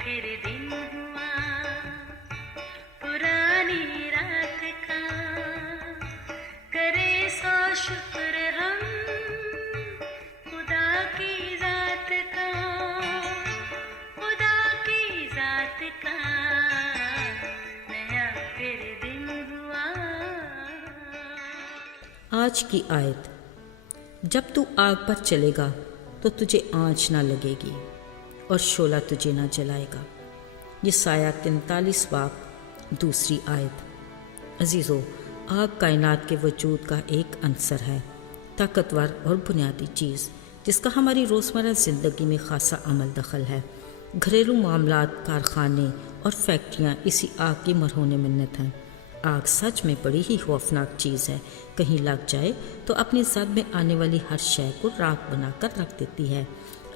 پھر دن ہوا پرانی رات کا، کرے سو شکر ہم خدا کی ذات کا، خدا کی ذات کا نیا پھر دن ہوا۔ آج کی آیت: جب تو آگ پر چلے گا تو تجھے آنچ نہ لگے گی اور شعلہ تجھے نہ جلائے گا۔ یہ سایہ 43 باب دوسری آیت۔ عزیزو، آگ کائنات کے وجود کا ایک عنصر ہے، طاقتور اور بنیادی چیز جس کا ہماری روزمرہ زندگی میں خاصا عمل دخل ہے۔ گھریلو معاملات، کارخانے اور فیکٹریاں اسی آگ کی مرہون منت ہیں۔ آگ سچ میں بڑی ہی خوفناک چیز ہے، کہیں لگ جائے تو اپنی زد میں آنے والی ہر شے کو راکھ بنا کر رکھ دیتی ہے۔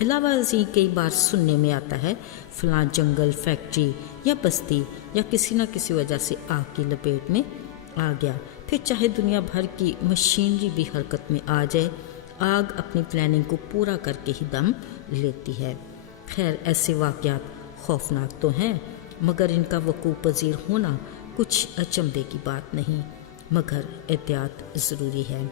علاوہ ازیں کئی بار سننے میں آتا ہے فلاں جنگل، فیکٹری یا بستی یا کسی نہ کسی وجہ سے آگ کی لپیٹ میں آ گیا، پھر چاہے دنیا بھر کی مشینری بھی حرکت میں آ جائے، آگ اپنی پلاننگ کو پورا کر کے ہی دم لیتی ہے۔ خیر، ایسے واقعات خوفناک تو ہیں، مگر ان کا وقوع پذیر ہونا کچھ اچنبھے کی بات نہیں، مگر احتیاط ضروری ہے۔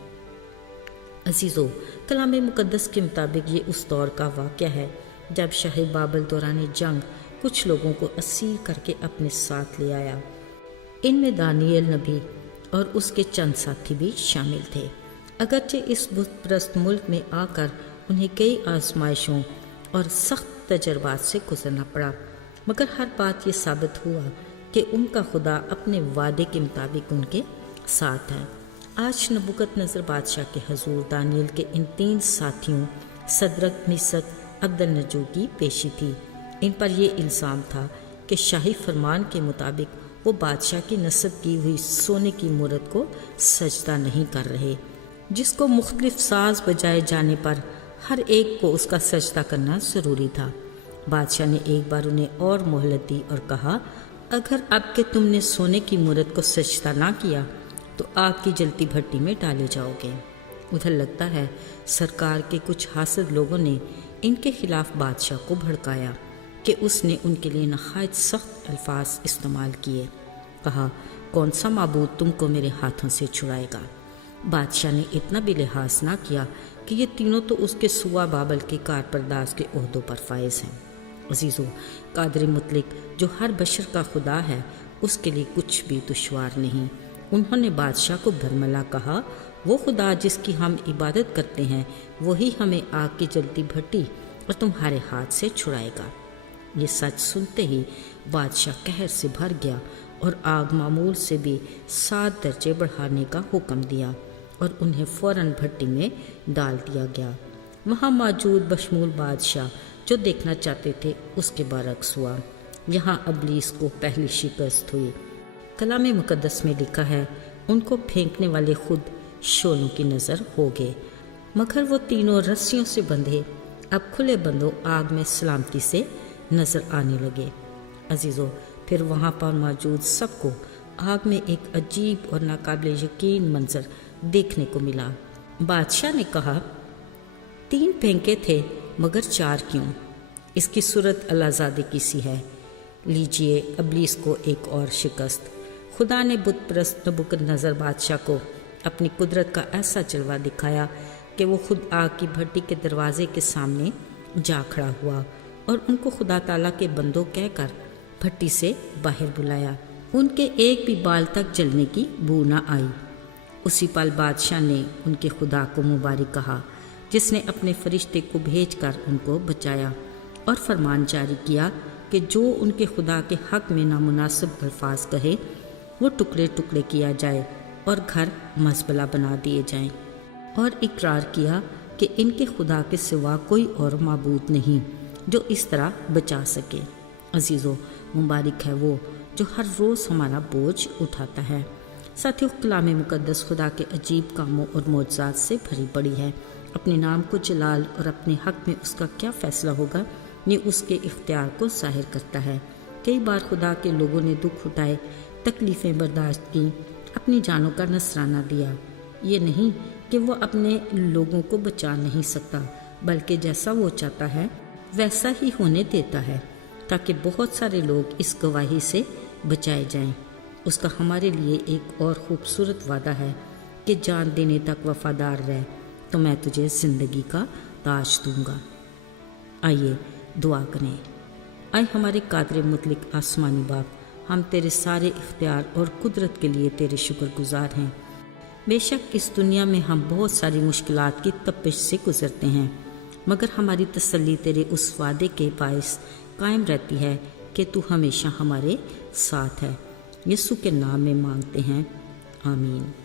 عزیزو، کلام مقدس کے مطابق یہ اس دور کا واقعہ ہے جب شاہ بابل دوران جنگ کچھ لوگوں کو اسیر کر کے اپنے ساتھ لے آیا۔ ان میں دانیل نبی اور اس کے چند ساتھی بھی شامل تھے۔ اگرچہ اس بت پرست ملک میں آ کر انہیں کئی آزمائشوں اور سخت تجربات سے گزرنا پڑا، مگر ہر بات یہ ثابت ہوا کہ ان کا خدا اپنے وعدے کے مطابق ان کے ساتھ ہے۔ آج نبوکت نظر بادشاہ کے حضور دانیل کے ان 3 ساتھیوں صدرک، میثق، عبدالنجو کی پیشی تھی۔ ان پر یہ الزام تھا کہ شاہی فرمان کے مطابق وہ بادشاہ کی نصب کی ہوئی سونے کی مورت کو سجدہ نہیں کر رہے، جس کو مختلف ساز بجائے جانے پر ہر ایک کو اس کا سجدہ کرنا ضروری تھا۔ بادشاہ نے ایک بار انہیں اور مہلت دی اور کہا، اگر اب کہ تم نے سونے کی مورت کو سجدہ نہ کیا تو آگ کی جلتی بھٹی میں ڈالے جاؤ گے۔ ادھر لگتا ہے سرکار کے کچھ حاسد لوگوں نے ان کے خلاف بادشاہ کو بھڑکایا کہ اس نے ان کے لیے نہایت سخت الفاظ استعمال کیے۔ کہا، کون سا معبود تم کو میرے ہاتھوں سے چھڑائے گا؟ بادشاہ نے اتنا بھی لحاظ نہ کیا کہ یہ تینوں تو اس کے سوا بابل کے کارپرداز کے عہدوں پر فائز ہیں۔ عزیزو، قادر مطلق جو ہر بشر کا خدا ہے، اس کے لیے کچھ بھی دشوار نہیں۔ انہوں نے بادشاہ کو برملا کہا، وہ خدا جس کی ہم عبادت کرتے ہیں وہی ہمیں آگ کی جلتی بھٹی اور تمہارے ہاتھ سے چھڑائے گا۔ یہ سچ سنتے ہی بادشاہ قہر سے بھر گیا اور آگ معمول سے بھی 7 درجے بڑھانے کا حکم دیا اور انہیں فوراً بھٹی میں ڈال دیا گیا۔ وہاں موجود بشمول بادشاہ جو دیکھنا چاہتے تھے اس کے برعکس ہوا۔ یہاں ابلیس کو پہلی شکست ہوئی۔ کلام مقدس میں لکھا ہے، ان کو پھینکنے والے خود شعلوں کی نظر ہو گئے، مگر وہ تینوں رسیوں سے بندھے اب کھلے بندوں آگ میں سلامتی سے نظر آنے لگے۔ عزیزو، پھر وہاں پر موجود سب کو آگ میں ایک عجیب اور ناقابل یقین منظر دیکھنے کو ملا۔ بادشاہ نے کہا، 3 پھینکے تھے مگر 4 کیوں؟ اس کی صورت اللہ زادے کی سی ہے۔ لیجئے ابلیس کو ایک اور شکست۔ خدا نے بت پرست نبوکد نظر بادشاہ کو اپنی قدرت کا ایسا جلوہ دکھایا کہ وہ خود آگ کی بھٹی کے دروازے کے سامنے جا کھڑا ہوا اور ان کو خدا تعالیٰ کے بندوں کہہ کر بھٹی سے باہر بلایا۔ ان کے ایک بھی بال تک جلنے کی بو نہ آئی۔ اسی پل بادشاہ نے ان کے خدا کو مبارک کہا جس نے اپنے فرشتے کو بھیج کر ان کو بچایا، اور فرمان جاری کیا کہ جو ان کے خدا کے حق میں نامناسب الفاظ کہے وہ ٹکڑے ٹکڑے کیا جائے اور گھر مزبلہ بنا دیے جائیں، اور اقرار کیا کہ ان کے خدا کے سوا کوئی اور معبود نہیں جو اس طرح بچا سکے۔ عزیزو، مبارک ہے وہ جو ہر روز ہمارا بوجھ اٹھاتا ہے۔ ساتھیو، کلام مقدس خدا کے عجیب کاموں اور معجزات سے بھری پڑی ہے۔ اپنے نام کو جلال اور اپنے حق میں اس کا کیا فیصلہ ہوگا، یہ اس کے اختیار کو ظاہر کرتا ہے۔ کئی بار خدا کے لوگوں نے دکھ اٹھائے، تکلیفیں برداشت کی، اپنی جانوں کا نذرانہ دیا۔ یہ نہیں کہ وہ اپنے لوگوں کو بچا نہیں سکتا، بلکہ جیسا وہ چاہتا ہے ویسا ہی ہونے دیتا ہے تاکہ بہت سارے لوگ اس گواہی سے بچائے جائیں۔ اس کا ہمارے لیے ایک اور خوبصورت وعدہ ہے کہ جان دینے تک وفادار رہ تو میں تجھے زندگی کا تاج دوں گا۔ آئیے دعا کریں۔ اے ہمارے قادر مطلق آسمانی باپ، ہم تیرے سارے اختیار اور قدرت کے لیے تیرے شکر گزار ہیں۔ بے شک اس دنیا میں ہم بہت ساری مشکلات کی تپش سے گزرتے ہیں، مگر ہماری تسلی تیرے اس وعدے کے باعث قائم رہتی ہے کہ تو ہمیشہ ہمارے ساتھ ہے۔ یسوع کے نام میں مانگتے ہیں، آمین۔